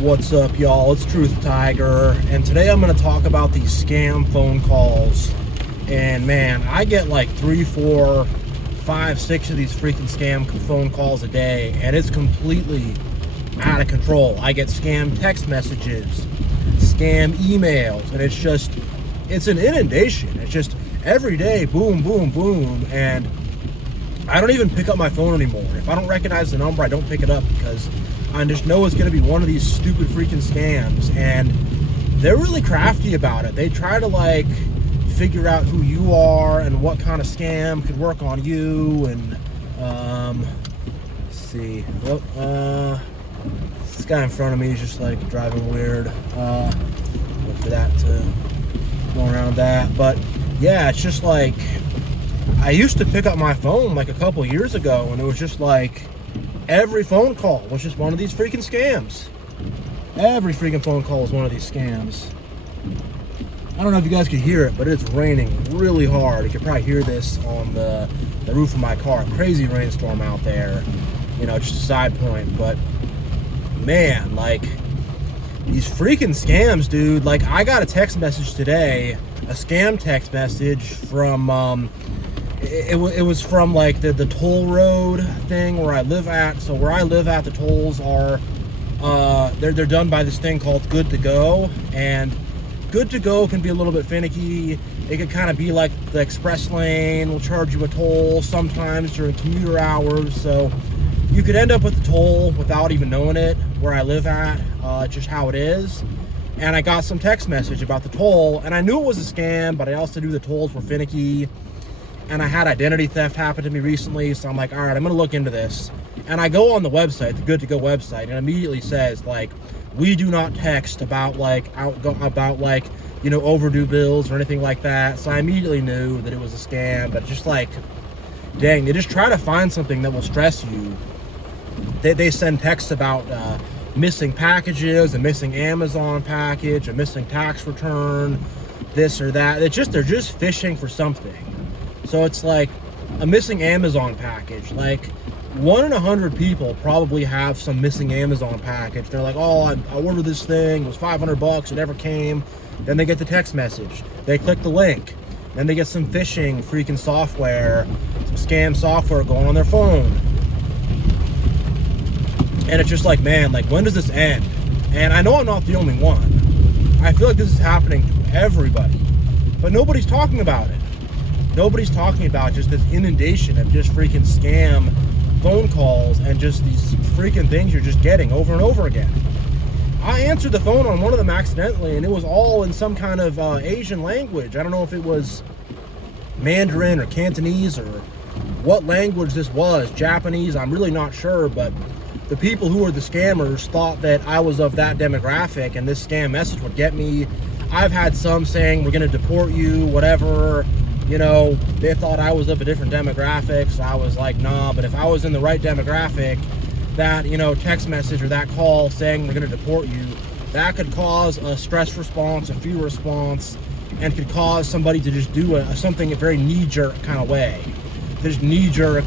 What's up, y'all? It's Truth Tiger, and today I'm going to talk about these scam phone calls. And man, I get like 3, 4, 5, 6 of these freaking scam phone calls a day, and it's completely out of control. I get scam text messages, scam emails, and it's an inundation. It's just every day, boom, boom, boom, and I don't even pick up my phone anymore. If I don't recognize the number, I don't pick it up because I just know it's going to be one of these stupid freaking scams, and they're really crafty about it. They try to like figure out who you are and what kind of scam could work on you. And let's see. This guy in front of me is just like driving weird. Look for that to go around that. But yeah, it's just like I used to pick up my phone like a couple years ago, and it was just like every phone call was just one of these freaking scams. Every freaking phone call is one of these scams. I don't know if you guys can hear it, but it's raining really hard. You can probably hear this on the roof of my car. Crazy rainstorm out there. You know, just a side point. But man, like these freaking scams, dude. Like I got a text message today, a scam text message from it was from like the toll road thing where I live at. So where I live at, the tolls are they're done by this thing called Good to Go, and Good to Go can be a little bit finicky. It could kind of be like the express lane will charge you a toll sometimes during commuter hours, so you could end up with a toll without even knowing it where I live at. Just how it is. And I got some text message about the toll, and I knew it was a scam, but I also knew the tolls were finicky. And I had identity theft happen to me recently, so I'm like, all right, I'm gonna look into this. And I go on the website, the Good to Go website, and it immediately says like, we do not text about like overdue bills or anything like that. So I immediately knew that it was a scam. But just like, dang, they just try to find something that will stress you. They send texts about missing packages, a missing Amazon package, a missing tax return, this or that. They're just fishing for something. So it's like a missing Amazon package. Like 1 in 100 people probably have some missing Amazon package. They're like, oh, I ordered this thing. It was $500. It never came. Then they get the text message. They click the link. Then they get some phishing freaking software, some scam software going on their phone. And it's just like, man, like when does this end? And I know I'm not the only one. I feel like this is happening to everybody. But nobody's talking about it. Nobody's talking about just this inundation of just freaking scam phone calls and just these freaking things you're just getting over and over again. I answered the phone on one of them accidentally, and it was all in some kind of Asian language. I don't know if it was Mandarin or Cantonese or what language this was, Japanese, I'm really not sure, but the people who were the scammers thought that I was of that demographic and this scam message would get me. I've had some saying, we're going to deport you, whatever. You know, they thought I was of a different demographic, so I was like, nah. But if I was in the right demographic, that, you know, text message or that call saying we're going to deport you, that could cause a stress response, a fear response, and could cause somebody to just do something a very knee-jerk kind of way. Just knee-jerk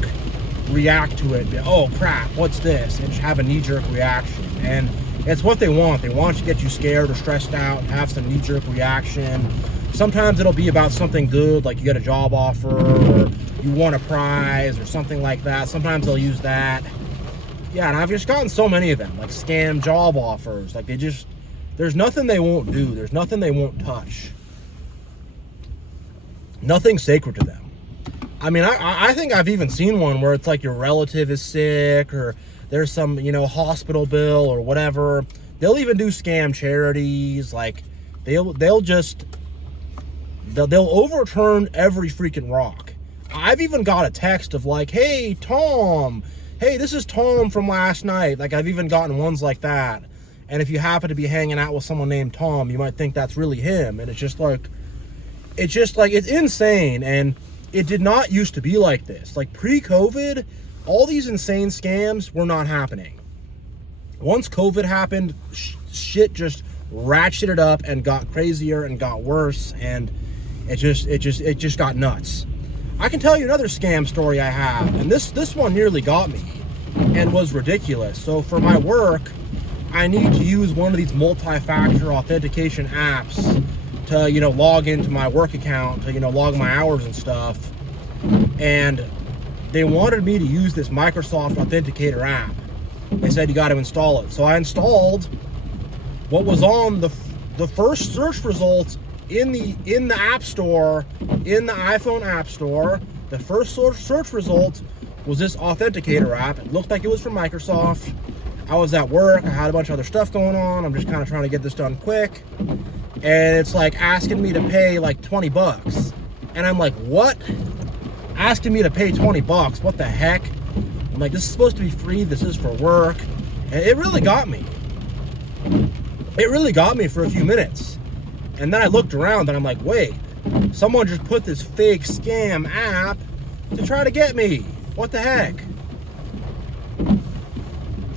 react to it. Oh, crap, what's this? And just have a knee-jerk reaction. And it's what they want. They want to get you scared or stressed out and have some knee-jerk reaction. Sometimes it'll be about something good, like you get a job offer or you won a prize or something like that. Sometimes they'll use that. Yeah, and I've just gotten so many of them, like scam job offers. Like there's nothing they won't do. There's nothing they won't touch. Nothing's sacred to them. I mean, I think I've even seen one where it's like your relative is sick or there's some, you know, hospital bill or whatever. They'll even do scam charities. Like they'll overturn every freaking rock. I've even got a text of like, hey, Tom. Hey, this is Tom from last night. Like, I've even gotten ones like that. And if you happen to be hanging out with someone named Tom, you might think that's really him. And it's just like, it's insane. And it did not used to be like this. Like, pre-COVID, all these insane scams were not happening. Once COVID happened, shit just ratcheted up and got crazier and got worse. And it just got nuts. I can tell you another scam story I have, and this one nearly got me and was ridiculous. So for my work, I need to use one of these multi-factor authentication apps to, you know, log into my work account, to, you know, log my hours and stuff. And they wanted me to use this Microsoft Authenticator app. They said you got to install it. So I installed what was on the first search results in the App Store, in the iPhone App Store. The first search result was this Authenticator app. It looked like it was from Microsoft. I was at work. I had a bunch of other stuff going on. I'm just kind of trying to get this done quick. And it's like asking me to pay like $20. And I'm like, what? Asking me to pay $20? What the heck? I'm like, this is supposed to be free. This is for work. And it really got me. It really got me for a few minutes. And then I looked around and I'm like, wait, someone just put this fake scam app to try to get me. What the heck?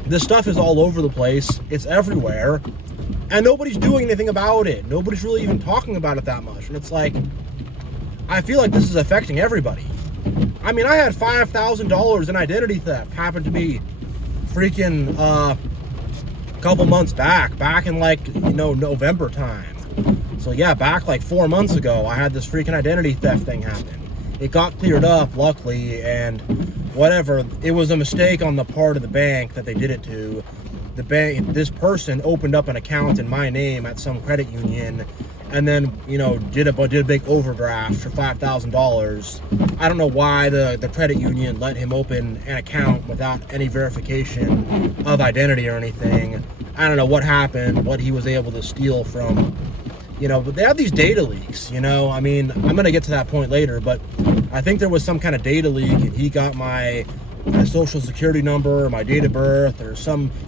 This stuff is all over the place. It's everywhere. And nobody's doing anything about it. Nobody's really even talking about it that much. And it's like, I feel like this is affecting everybody. I mean, I had $5,000 in identity theft happen to me freaking a couple months back in like, you know, November time. So yeah, back like 4 months ago, I had this freaking identity theft thing happen. It got cleared up, luckily, and whatever. It was a mistake on the part of the bank that they did it to. The bank, this person opened up an account in my name at some credit union, and then, you know, did a big overdraft for $5,000. I don't know why the credit union let him open an account without any verification of identity or anything. I don't know what happened, what he was able to steal from, you know, but they have these data leaks, you know. I mean, I'm going to get to that point later, but I think there was some kind of data leak, and he got my social security number, my date of birth, or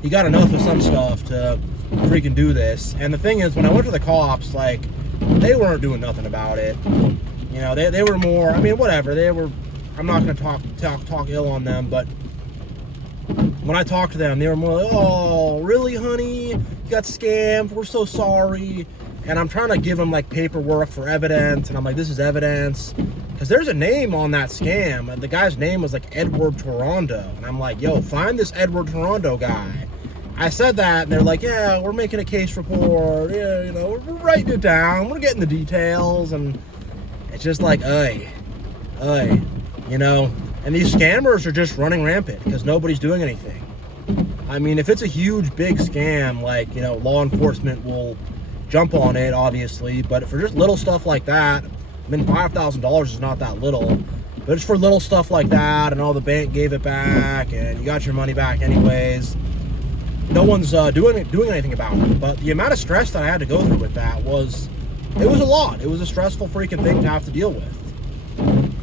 he got enough of some stuff to freaking do this. And the thing is, when I went to the cops, like, they weren't doing nothing about it. You know, they were more, I mean, whatever, I'm not going to talk ill on them, but when I talked to them, they were more like, oh, really, honey? You got scammed? We're so sorry. And I'm trying to give them like paperwork for evidence, and I'm like, this is evidence, because there's a name on that scam, and the guy's name was like Edward Torondo, and I'm like, yo, find this Edward Torondo guy. I said that, and they're like, yeah, we're making a case report, yeah, you know, we're writing it down, we're getting the details, and it's just like, you know, and these scammers are just running rampant because nobody's doing anything. I mean, if it's a huge, big scam, like, you know, law enforcement will jump on it, obviously, but for just little stuff like that, I mean, $5,000 is not that little, but it's for little stuff like that, and all the bank gave it back, and you got your money back anyways. No one's doing anything about it. But the amount of stress that I had to go through with that was a lot. It was a stressful freaking thing to have to deal with,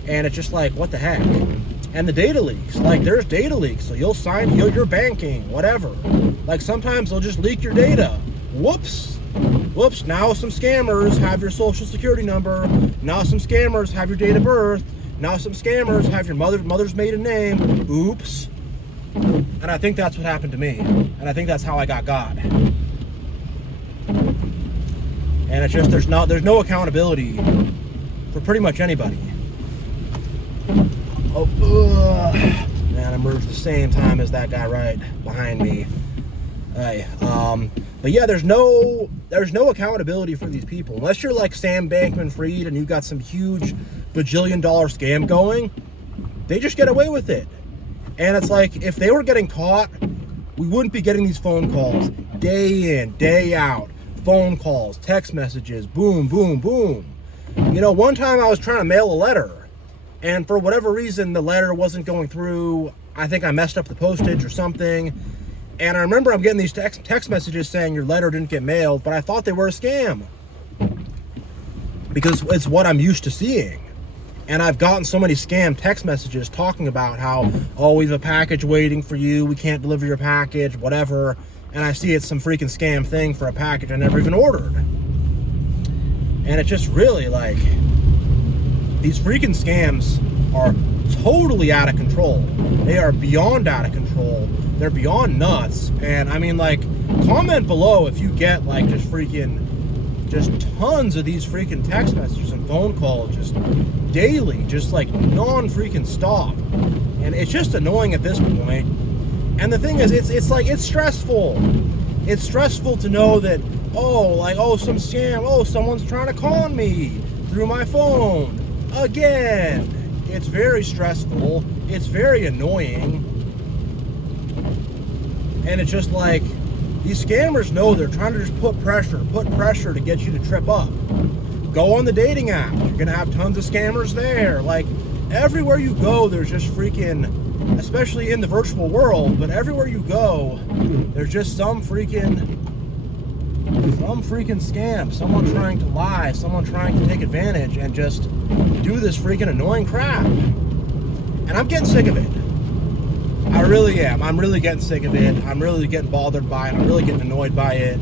and it's just like, what the heck? And the data leaks, like, there's data leaks, so you'll sign your banking, whatever. Like, sometimes they'll just leak your data. Whoops, now some scammers have your social security number. Now some scammers have your date of birth. Now some scammers have your mother's maiden name. Oops. And I think that's what happened to me. And I think that's how I got. And it's just, there's no accountability for pretty much anybody. Oh, man, I merged the same time as that guy right behind me. Hey, but yeah, there's no accountability for these people unless you're like Sam Bankman-Fried and you've got some huge bajillion-dollar scam going. They just get away with it, and it's like, if they were getting caught, we wouldn't be getting these phone calls day in, day out. Phone calls, text messages, boom, boom, boom. You know, one time I was trying to mail a letter, and for whatever reason, the letter wasn't going through. I think I messed up the postage or something. And I remember I'm getting these text messages saying your letter didn't get mailed, but I thought they were a scam because it's what I'm used to seeing. And I've gotten so many scam text messages talking about how, oh, we have a package waiting for you, we can't deliver your package, whatever. And I see it's some freaking scam thing for a package I never even ordered. And it's just really like, these freaking scams are totally out of control. They are beyond out of control. They're beyond nuts. And I mean, like, comment below if you get like just tons of these freaking text messages and phone calls just daily, just like non-freaking stop. And it's just annoying at this point. And the thing is, it's like, it's stressful. It's stressful to know that, some scam, someone's trying to con me through my phone. Again, it's very stressful. It's very annoying. And it's just like, these scammers know they're trying to just put pressure to get you to trip up. Go on the dating app. You're going to have tons of scammers there. Like, everywhere you go, there's just freaking, especially in the virtual world, but everywhere you go, there's just some freaking scam, someone trying to lie, someone trying to take advantage and just do this freaking annoying crap. And I'm getting sick of it. I really am. I'm really getting sick of it. I'm really getting bothered by it. I'm really getting annoyed by it.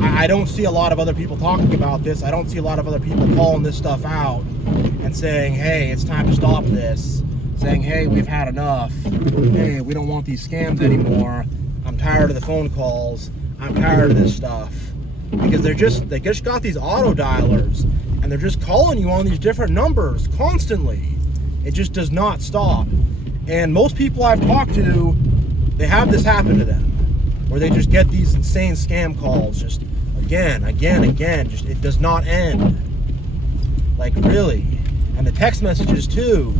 I don't see a lot of other people talking about this. I don't see a lot of other people calling this stuff out and saying, hey, it's time to stop this. Saying, hey, we've had enough. Hey, we don't want these scams anymore. I'm tired of the phone calls. I'm tired of this stuff. Because they just got these auto dialers and they're just calling you on these different numbers constantly. It just does not stop. And most people I've talked to, they have this happen to them, where they just get these insane scam calls, just again, just it does not end. Like, really. And the text messages too.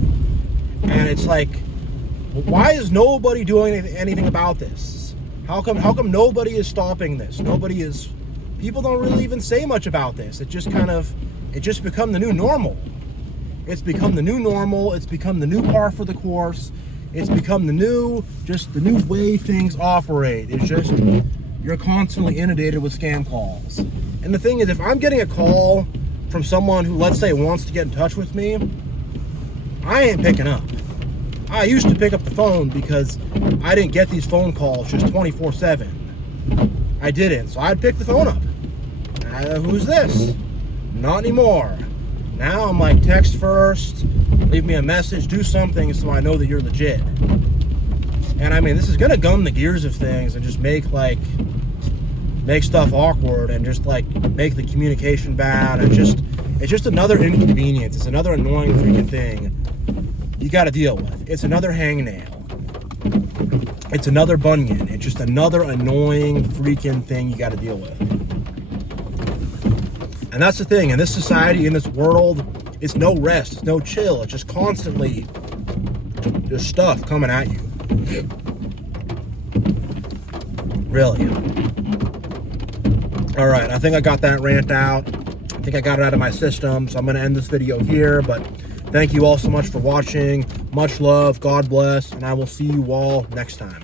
And it's like, why is nobody doing anything about this? How come nobody is stopping this? People don't really even say much about this. It just become the new normal. It's become the new normal. It's become the new par for the course. It's become the new way things operate. It's just, you're constantly inundated with scam calls. And the thing is, if I'm getting a call from someone who, let's say, wants to get in touch with me, I ain't picking up. I used to pick up the phone because I didn't get these phone calls just 24/7. I didn't, so I'd pick the phone up. Who's this? Not anymore. Now I'm like, text first, leave me a message, do something so I know that you're legit. And I mean, this is gonna gum the gears of things and just make stuff awkward and just like make the communication bad. And it's just another inconvenience. It's another annoying freaking thing you got to deal with. It's another hangnail. It's another bunion. It's just another annoying freaking thing you got to deal with. And that's the thing. In this society, in this world, it's no rest. It's no chill. It's just constantly just stuff coming at you. Really. All right. I think I got that rant out. I think I got it out of my system. So I'm going to end this video here. But thank you all so much for watching. Much love. God bless. And I will see you all next time.